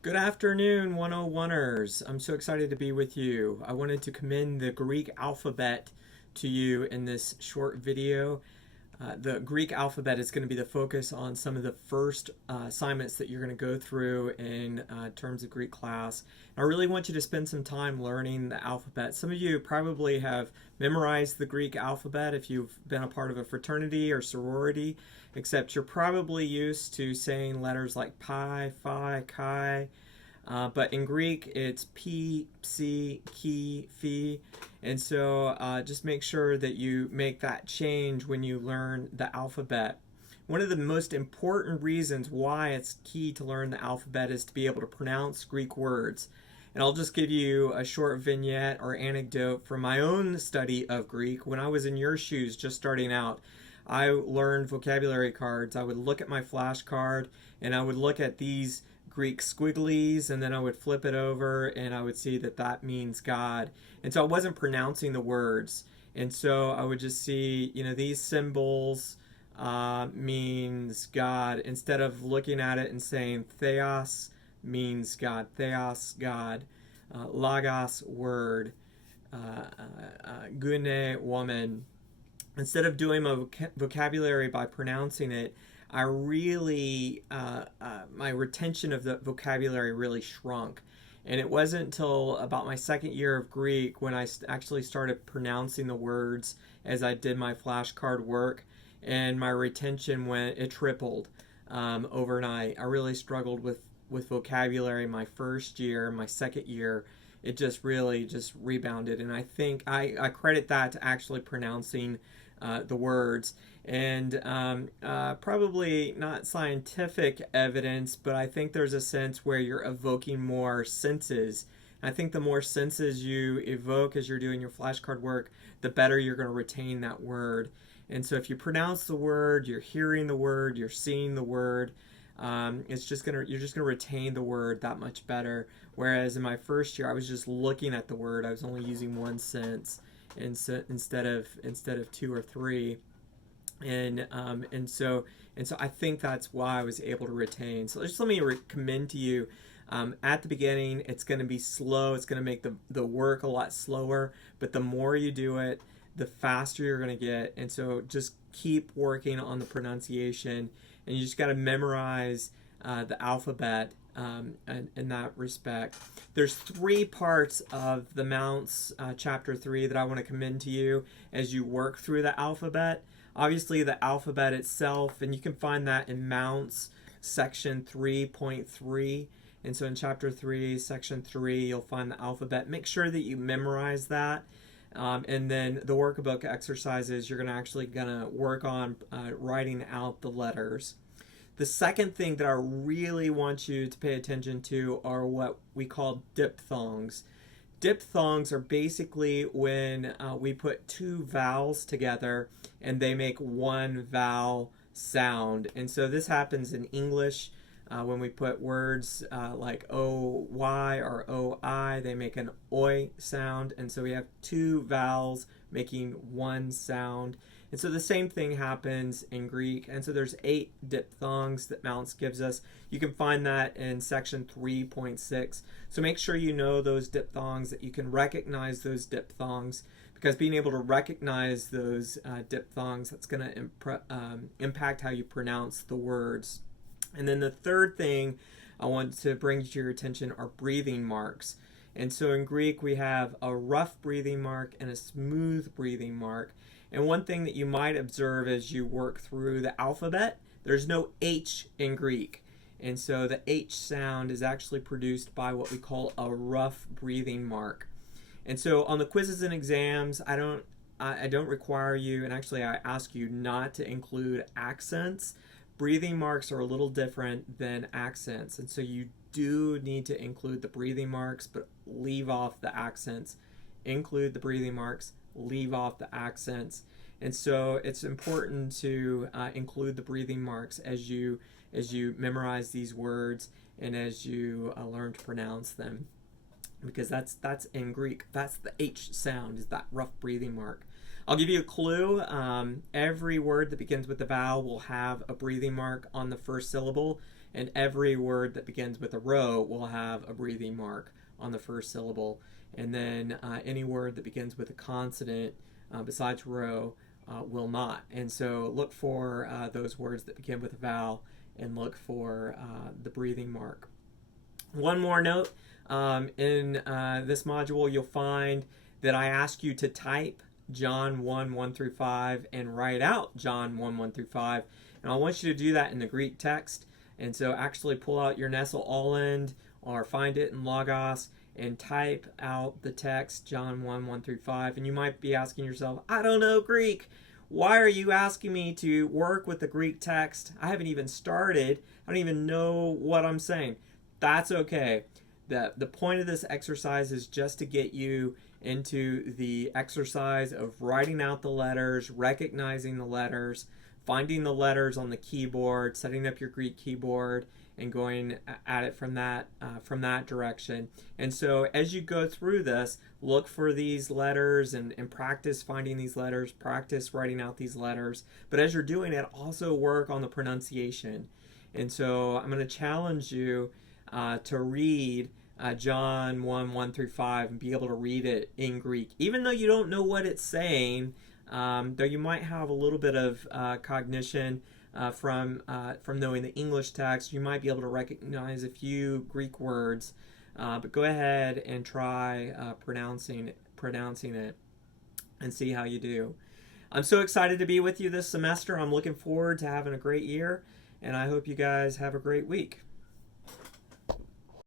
Good afternoon, 101ers. I'm so excited to be with you. I wanted to commend the Greek alphabet to you in this short video. The Greek alphabet is going to be the focus on some of the first assignments that you're going to go through in terms of Greek class. I really want you to spend some time learning the alphabet. Some of you probably have memorized the Greek alphabet if you've been a part of a fraternity or sorority, except you're probably used to saying letters like pi, phi, chi. But in Greek, it's P, Psi, Chi, Phi. And so just make sure that you make that change when you learn the alphabet. One of the most important reasons why it's key to learn the alphabet is to be able to pronounce Greek words. And I'll just give you a short vignette or anecdote from my own study of Greek. When I was in your shoes just starting out, I learned vocabulary cards. I would look at my flashcard and I would look at these Greek squigglies, and then I would flip it over and I would see that that means God. And so I wasn't pronouncing the words. And so I would just see, these symbols means God, instead of looking at it and saying theos means God, theos, God, logos, word, gune, woman. Instead of doing my vocabulary by pronouncing it, I really, my retention of the vocabulary really shrunk. And it wasn't until about my second year of Greek when I actually started pronouncing the words as I did my flashcard work, and my retention it tripled overnight. I really struggled with vocabulary my first year. My second year, it just really just rebounded. And I think I credit that to actually pronouncing the words. And probably not scientific evidence, but I think there's a sense where you're evoking more senses. I think the more senses you evoke as you're doing your flashcard work, the better you're going to retain that word. And so if you pronounce the word, you're hearing the word, you're seeing the word, you're just gonna retain the word that much better. Whereas in my first year, I was just looking at the word. I was only using one sense instead of two or three. And so I think that's why I was able to retain. So just let me recommend to you. At the beginning, it's going to be slow. It's going to make the work a lot slower. But the more you do it, the faster you're going to get. And so just keep working on the pronunciation. And you just got to memorize the alphabet in that respect. There's three parts of the Mounts chapter 3 that I want to commend to you as you work through the alphabet. Obviously, the alphabet itself, and you can find that in Mounts section 3.3. And so in chapter 3, section 3, you'll find the alphabet. Make sure that you memorize that. And then the workbook exercises, you're actually going to work on writing out the letters. The second thing that I really want you to pay attention to are what we call diphthongs. Diphthongs are basically when we put two vowels together and they make one vowel sound. And so this happens in English when we put words like OY or OI, they make an OI sound. And so we have two vowels making one sound. And so the same thing happens in Greek. And so there's 8 diphthongs that Mounts gives us. You can find that in section 3.6. So make sure you know those diphthongs, that you can recognize those diphthongs, because being able to recognize those diphthongs, that's going to impact how you pronounce the words. And then the third thing I want to bring to your attention are breathing marks. And so in Greek, we have a rough breathing mark and a smooth breathing mark. And one thing that you might observe as you work through the alphabet, there's no H in Greek. And so the H sound is actually produced by what we call a rough breathing mark. And so on the quizzes and exams, I don't require you, and actually I ask you not to include accents. Breathing marks are a little different than accents. And so you do need to include the breathing marks, but leave off the accents. Include the breathing marks, leave off the accents. And so it's important to include the breathing marks as you memorize these words and as you learn to pronounce them, because that's in Greek. That's the H sound, is that rough breathing mark. I'll give you a clue. Every word that begins with the vowel will have a breathing mark on the first syllable, and every word that begins with a rho will have a breathing mark on the first syllable. And then any word that begins with a consonant besides rho will not. And so look for those words that begin with a vowel and look for the breathing mark. One more note, in this module you'll find that I ask you to type John 1, 1 through 5 and write out John 1, 1 through 5. And I want you to do that in the Greek text. And so actually pull out your Nestle Allend or find it in Logos and type out the text John 1, 1 through 5. And you might be asking yourself, I don't know Greek. Why are you asking me to work with the Greek text? I haven't even started. I don't even know what I'm saying. That's okay. The point of this exercise is just to get you into the exercise of writing out the letters, recognizing the letters, finding the letters on the keyboard, setting up your Greek keyboard, and going at it from that direction. And so as you go through this, look for these letters and practice finding these letters, practice writing out these letters. But as you're doing it, also work on the pronunciation. And so I'm going to challenge you to read John 1, 1 through 5 and be able to read it in Greek. Even though you don't know what it's saying, though you might have a little bit of cognition from knowing the English text, you might be able to recognize a few Greek words. But go ahead and try pronouncing it and see how you do. I'm so excited to be with you this semester. I'm looking forward to having a great year, and I hope you guys have a great week.